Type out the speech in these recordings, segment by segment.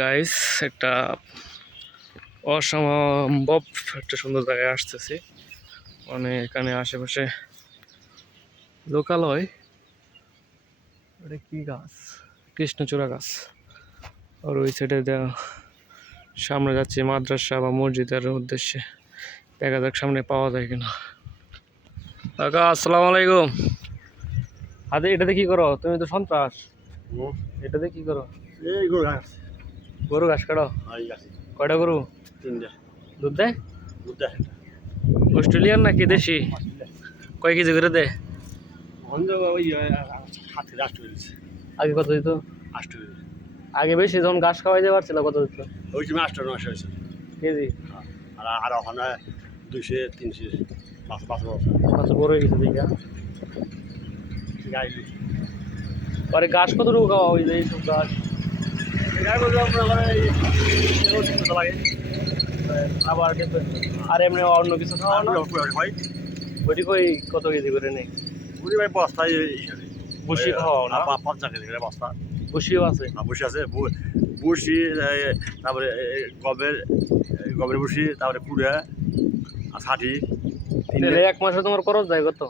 Guys একটা অসম্ভব একটা সুন্দর জায়গায় আসতেছি। মানে এখানে আশেপাশে লোকালয়, এটা কি গাছ? কৃষ্ণচূড়া গাছ। আর ওই সাইডে সামনে যাচ্ছে মাদ্রাসা বা মসজিদের উদ্দেশ্যে। দেখা যাক সামনে পাওয়া যায় কিনা। কাকা আসসালামু আলাইকুম। আরে এটাতে কি করো? তুমি তো সন্ত্রাস। এটাতে কি করো? এই গরু ঘাস। গরু ঘাস কাটো? কয়টা গরু? 3টা। দুধ দেয়? দুধ দেয়। অস্ট্রেলিয়ান নাকি দেশি? কয় কেজি করে দেয়? ওই হাতে রাষ্ট্র হয়েছে। আগে কত দিত? রাষ্ট্র হয়েছে। আগে বেশি যখন ঘাস খাওয়াইতে পারছিল কত দিত ওই সময় 8-9 হয়েছে কেজি? আর ওখানে 200-300 500 আচ্ছা, বড় হয়ে গেছে দেখা। গাই পরে ঘাস কতটুকু খাওয়া ওই যে এইসব ঘাস? লাগে আবার আর এমনি অন্য কিছু খাওয়া না? ভাই ওইটি কই কত কেজি করে নেই? বুড়ি ভাই বস্তায় বসি খাওয়াও না? 50 কেজি করে বস্তা। বসিও আছে? বসি আছে, বসি, তারপরে গমের বসি, তারপরে কুড়ে আর ষাটি। এক মাসে তোমার খরচ যায় কত?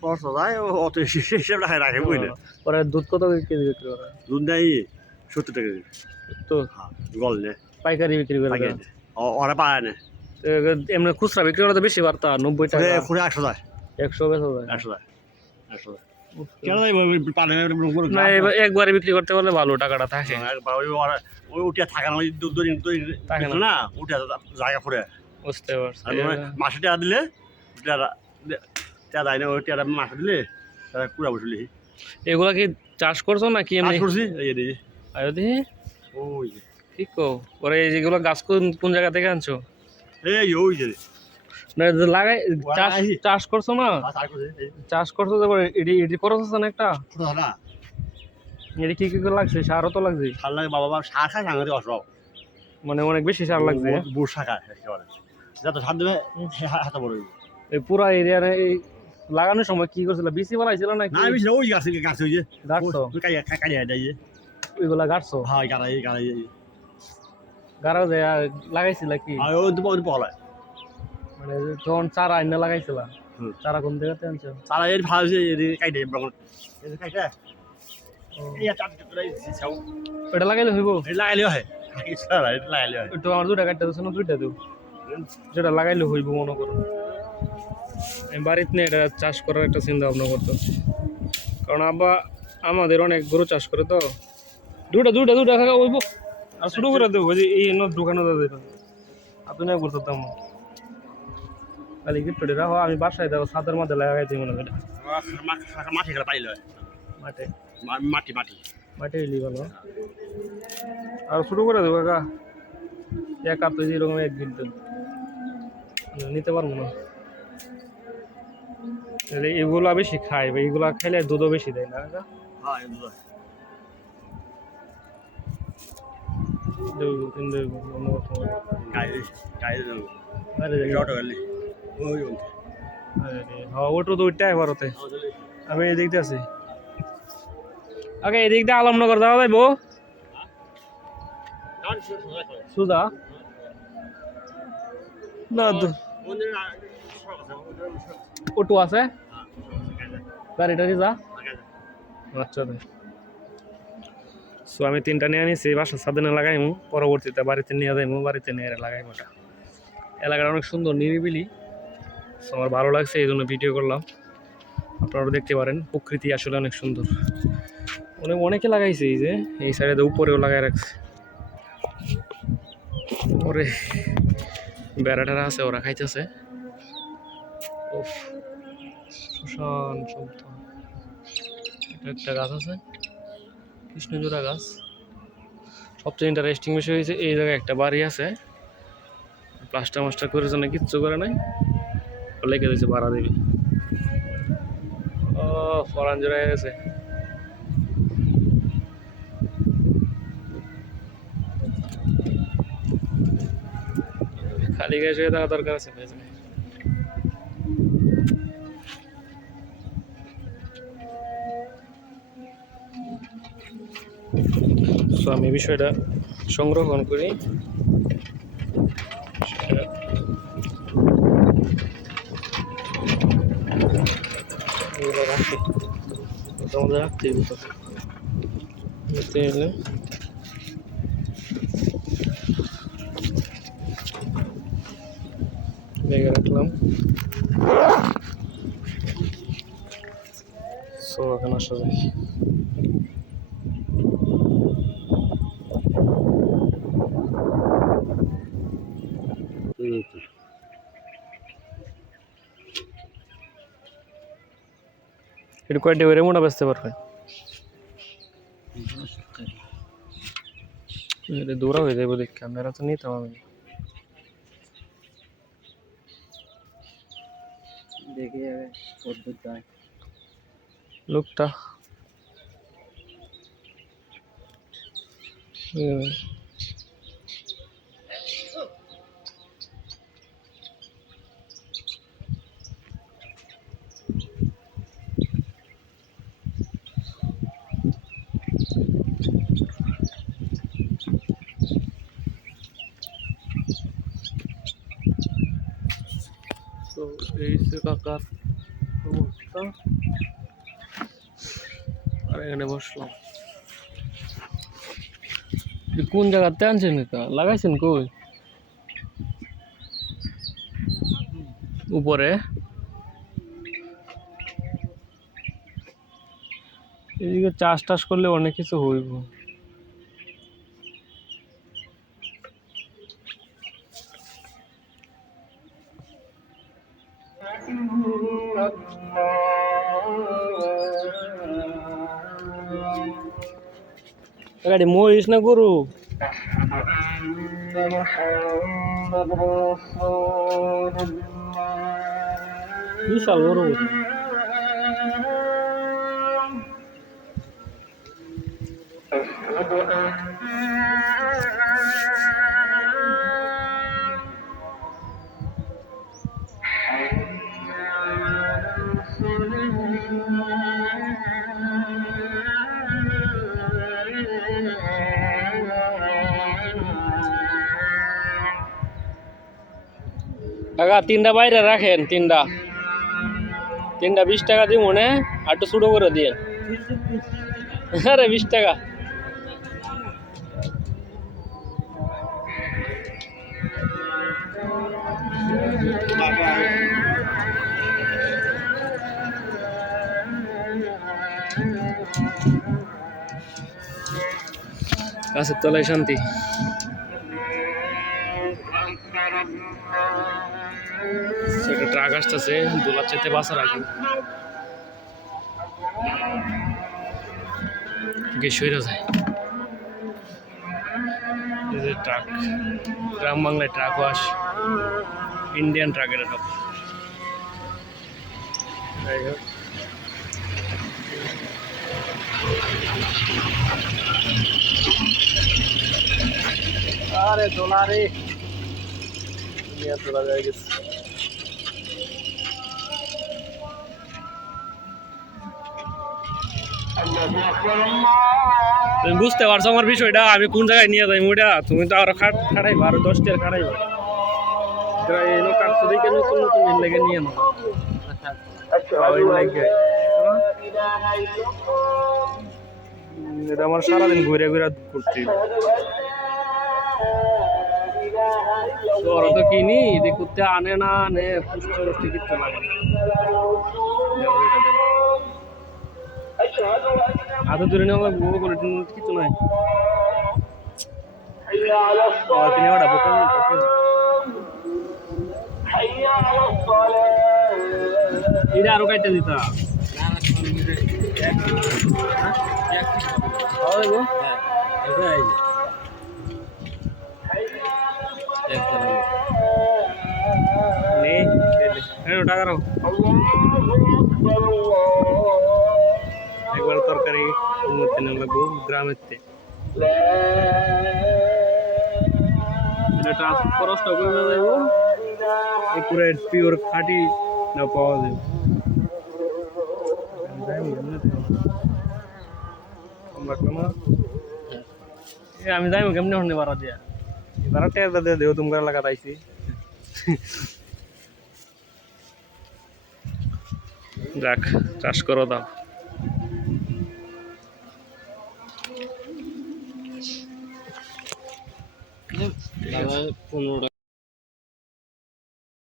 খরচ যায় অত হিসেব রাখে বুঝলে। পরে দুধ কত কেজি বিক্রি করে? দুধ নেই 70 টাকা কেজি। তো গল নে পাইকারি বিক্রি করে? ওরা পায় না, এমনি খুচরা বিক্রি করে তো বেশি বার্তা 90 টাকা। 100 যায়, 100 বেচা যায়? 100 যায়, 100 যায়। না একবারে বিক্রি করতে পারলে ভালো টাকাটা থাকে। ওই উঠিয়া থাকে না, ওই থাকে না, উঠিয়া জায়গা করে বুঝতে পারছি। মাসে টাকা দিলে টাকা দেয় না, ওই টাকা মাসে দিলে তারা কুড়া বসলি। এগুলা কি চাষ করছো নাকি এমনি? করছি এই দিকে। আয়ো দেখি। ওই ঠিক কো। পরে এই যেগুলো গাছ কোন জায়গা থেকে আনছো? এই ওই যে না লাগাই চাষ করছো না? চাষ করছো, তারপরে এটি খরচ আছে না একটা? না এটি কি কি লাগছে? সারও তো লাগছে? সার লাগে বাবা, সার খায় সাংঘাতিক অসব। মানে অনেক বেশি সার লাগছে। বুট শাখা একেবারে যত সার দেবে হাতে বড় এই পুরা এরিয়ার এই লাগানোর সময় কি করছিল? বিসি বানাইছিল নাকি? না আমি ওই গাছ গাছ হয়ে যে গাড়ছো? কাটি দেয় যে ওইগুলা গাড়ছো? হ্যাঁ গাড়াই গাড়াই গাড়াও যায় লাগাইছিল কি? আর ওই তো পহলায় মানে তখন চারা আইনা লাগাইছিল? চারা কোন জায়গাতে আনছো? চারা এর ভালো যে কাইটে কাইটে ওটা লাগাইলে হইব? লাগাইলে হয় লাগাইলে হয়। একটু আমার 2টা কাটতে দিচ্ছ না? 2টা দেব, যেটা লাগাইলে হইব মনে করো। আমি বাড়িতে নিয়ে এটা চাষ করার একটা চিন্তা ভাবনা করতেছি, কারণ আব্বা আমাদের অনেক গরু চাষ করে তো। দুটা থাকা হইব। আর শুরু করে দেবো যে এই দোকানে দেবেন আপনি না করতাম খালি গিফট রাখো। আমি বাসায় দেবো, ছাদের মধ্যে লাগাই দিই মনে হয়। মাটি খেলা পাইল মাঠে মাটি মাটি মাঠে এলি ভালো। আর শুরু করে দেবো কাকা, এক কাপ তৈরি এরকম এক কিন্তু নিতে পারবো না। এগুলা বেশি খায়, এইগুলা খাইলে দুধও বেশি দেয় না কাকা? হ্যাঁ ওটো তো ওইটাই ভারতে। আমি এদিক দিয়ে আছি। আগে এদিক দিয়ে আলমনগর যাওয়া যাইব সুদা না? অটো আছে গাড়িটা যা। আচ্ছা সো আমি 3টা নিয়ে নিয়েছি, বাসার ছাদে লাগাইমু, পরবর্তীতে বাড়িতে নিয়ে যাইমু, বাড়িতে নিয়ে লাগাইমু। ওটা এলাকাটা অনেক সুন্দর, নিরিবিলি। আমার ভালো লাগছে, এই জন্য ভিডিও করলাম। আপনারা দেখতে পারেন, প্রকৃতি আসলে অনেক সুন্দর। অনেকে লাগাইছে, এই যে এই সাইডে উপরেও লাগাই রাখছে। পরে বেড়াটারা আছে, ওরা খাইতেছে। সুশান শব্দ। এটা একটা গাছ আছে, কৃষ্ণচূড়া গাছ। সবচেয়ে ইন্টারেস্টিং বিষয় হয়েছে এই জায়গায় একটা বাড়ি আছে, প্লাস্টার করেছে না, কিচ্ছু করে নাই, লেগে দিয়েছে ভাড়া দেবে। ও ফরান জোড়া গেছে। খালি গায়ে শুয়ে থাকা দরকার আছে। সো আমি বিষয়টা সংরক্ষণ করি। এগুলো রাখি, তোমাদের রাখতেই হতো। নিতে এলে ব্যাগে রাখলাম। সো এখন আসা যায়। এটা কয়টা করে মোটা বেচতে পারবে? এটা দৌড়া হয়ে যাবো দেখ, ক্যামেরা তো নিতাম আমি। দেখে যাবে কতদূর যায়। লোকটা তো এই যে কাকার অবস্থা। আর এখানে বসলাম। কোন জায়গাতে আনছেন এটা? লাগাইছেন কই? উপরে? এদিকে চাষ টাস করলে অনেক কিছু হইব। গাড়ি মরিস না গরু। বিশাল গরু। টাকা 3টা বাইরে রাখেন, 3টা 20 টাকা দিই মনে, আর একটু ছোটো করে দিয়ে। আরে 20 টাকা। গাছের তলায় শান্তি। একটা ট্রাক আসতেছে, দোলার চেতে বাসার আগে সইরা যায়। এই যে ট্রাক, গ্রাম বাংলায় ট্রাকও আসে, ইন্ডিয়ান ট্রাক এটা সব। যাই হোক, আরে দোলা রে, দোলা যায় গেছে। তুমি বুঝতে পারছো আমার বিষয়টা, আমি কোন জায়গায় নিয়ে যাই ওইটা? তুমি তো আরো খাটাইবা, আরো 10 টাকা খাটাইবা। এই লোক কাটছো দেখে নতুন নতুন লেগে নিয়ে নাও। এটা আমার সারাদিন ঘুরে ঘুরে করছি। ওরা তো কিনি দেখতে আনে না আনে, পুষ্টি পুষ্টি কিচ্ছু লাগে না। হাতে ধরে নিয়ে আমার বউ করে কিছু নাই। তিনি ওটা বোকা এটা আরো কাইটা দিতা। টাকা রাখো, একবার তরকারি লাগবো গ্রামের খরচটা করে যাইব, পুরো পিওর খাঁটি না পাওয়া যাবে। রাখলাম না। আমি যাইবো কেমনে হনে বাড়া দিয়া বাড়া টেরটা দিয়ে দেও তুমি লাগা তাইছি যাক চাষ করো দাও দাদা 15